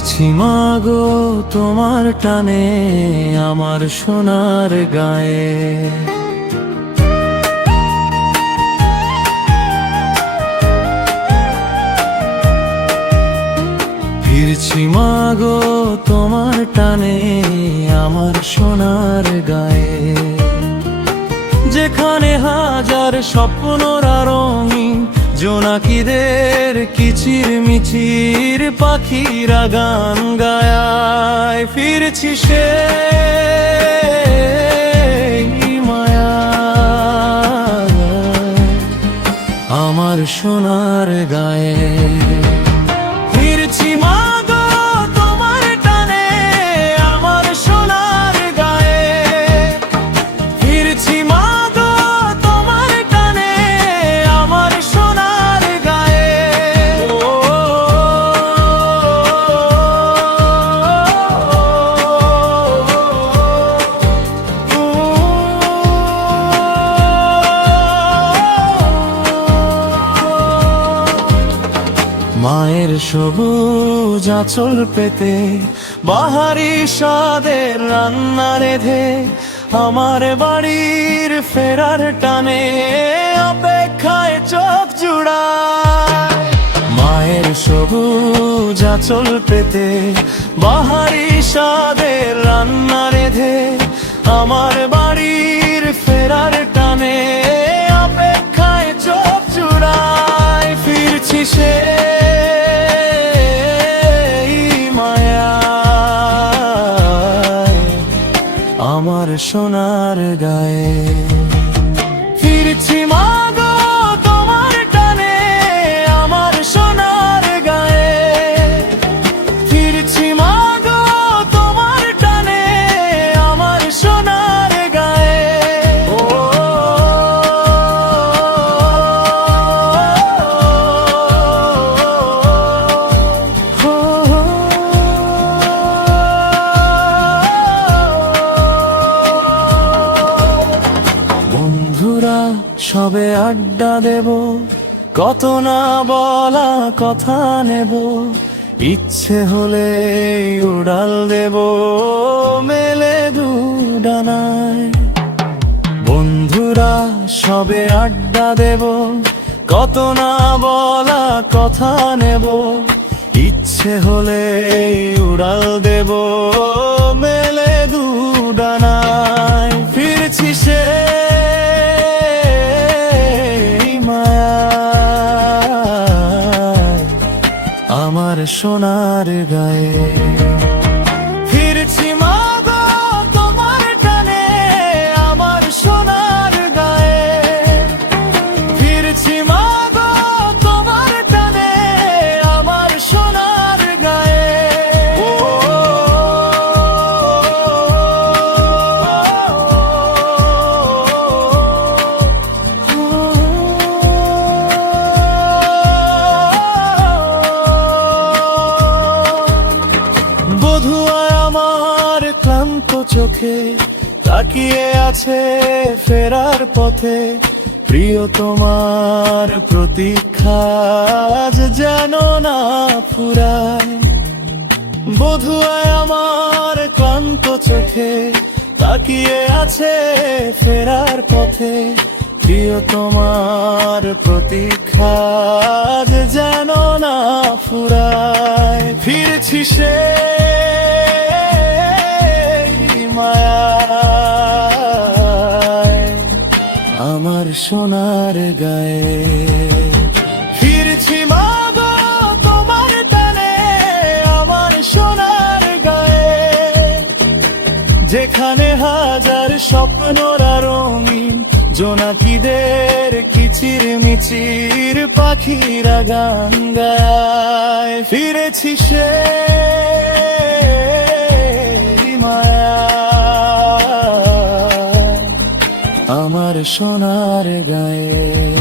ফিরছি মাগো তোমার টানে আমার সোনার গায়ে। ফিরছি মাগো তোমার টানে আমার সোনার গায়ে। যেখানে হাজার স্বপ্নরা রঙিন জোনাকিদের কিচির মিচির পাখিরা গান গায়। ফিরছি সে মায়া আমার সোনার গায়ে। ফিরছি মাগো তোমার টানে আমার সোনার গায়ে। ফিরছি মাগো তোমার টানে আমার সোনার গায়ে। মায়ের সবুজ আঁচল পেতে বাহারি স্বাদের রান্না রেধে আমার বাড়ির ফেরার টানে অপেক্ষায় চোখ জুড়ায়। মায়ের সবুজ আঁচল পেতে বাহারি স্বাদের রান্না রেধে আমার বাড়ির ফেরার টানে অপেক্ষায় চোখ জুড়ায়। ফিরছি সে আমার সোনার গায়ে। ফিরছি মাগো তোমার টানে আমার সোনার গায়ে। ফিরছি মাগো তোমার টানে আমার সোনার গায়ে। বন্ধুরা সবে আড্ডা দেব, কত না বলা কথা নেব, ইচ্ছে হলে উড়াল দেব মেলে দুডানায়। বন্ধুরা সবে আড্ডা দেব, কত না বলা কথা নেব, ইচ্ছে হলে উড়াল দেব মেলে দুডানায়। ফিরছি সে আমার সোনার গায়ে। ফিরছি মাগো তোমার টানে আমার সোনার গায়ে। ফিরছি মাগো তোমার টানে আমার সোনার গায়ে। বধুয়া আমার ক্লান্ত চোখে তাকিয়ে আছে ফেরার পথে, প্রিয় তোমার প্রতীক্ষা আজ যেন না ফুরায়। বধুয়া আমার ক্লান্ত চোখে তাকিয়ে আছে ফেরার পথে, প্রিয় তোমার প্রতীক্ষা আজ যেন না ফুরায়। ফিরছি সে মায়ায় আমার সোনার গায়ে। ফিরছি মাগো তোমার টানে আমার সোনার গায়ে। যেখানে হাজার স্বপ্নরা রঙিন জোনাকিদের কিচির মিচির পাখিরা গান গায়। ফিরেছি সে মায়া আমার সোনার গায়ে।